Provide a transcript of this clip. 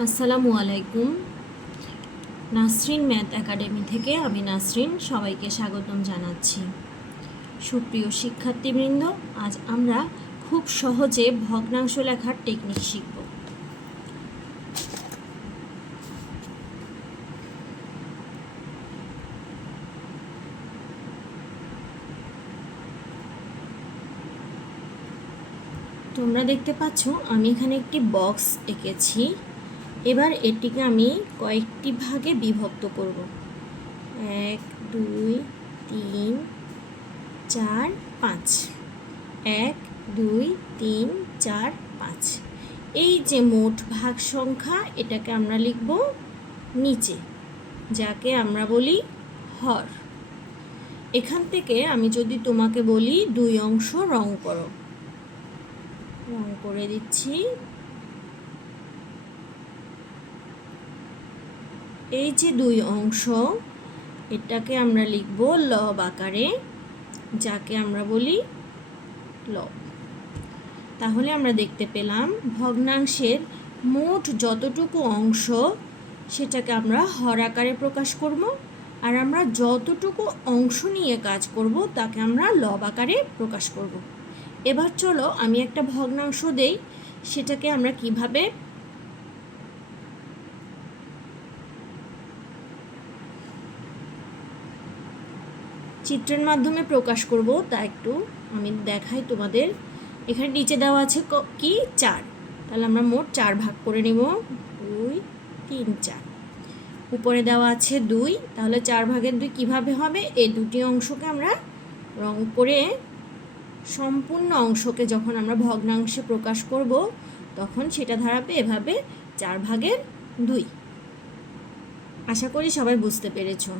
আসসালামু আলাইকুম। Nasrin math academy থেকে আমি নাসরিন সবাইকে স্বাগতম জানাচ্ছি। সুপ্রিয় শিক্ষার্থীবৃন্দ, আজ আমরা খুব সহজে ভগ্নাংশ লেখার টেকনিক শিখব। তোমরা দেখতে পাচ্ছ আমি এখানে একটি বক্স এঁকেছি। এবার এটিকে আমি কয়েকটি ভাগে বিভক্ত করব। 1 2 3 4 5। 1 2 3 4 5। এই যে মোট ভাগ সংখ্যা, এটাকে আমরা লিখব নিচে, যাকে আমরা বলি হর। এখান থেকে আমি যদি তোমাকে বলি 2 অংশ রং করো, রং করে দিচ্ছি। এই যে 2 অংশ, এটাকে আমরা লিখব লব আকারে, যাকে আমরা বলি লব। তাহলে আমরা দেখতে পেলাম ভগ্নাংশের মোট যতটুকু অংশ সেটাকে আমরা হর আকারে প্রকাশ করব, আর আমরা যতটুকু অংশ নিয়ে কাজ করব তাকে আমরা লব আকারে প্রকাশ করব। এবার চলো আমি একটা ভগ্নাংশ দেই, সেটাকে আমরা কিভাবে চিত্রের মাধ্যমে প্রকাশ করব তা একটু আমি দেখাই তোমাদের। এখানে নিচে দেওয়া আছে কি 4, তাহলে আমরা মোট 4 ভাগ করে নেব। 2 3 4। উপরে দেওয়া আছে 2, তাহলে 4 ভাগের 2 কিভাবে হবে? এই দুটি অংশকে আমরা রং করে সম্পূর্ণ অংশকে যখন আমরা ভগ্নাংশে প্রকাশ করব তখন সেটা দাঁড়াবে এভাবে 4 ভাগের 2। আশা করি সবাই বুঝতে পেরেছো।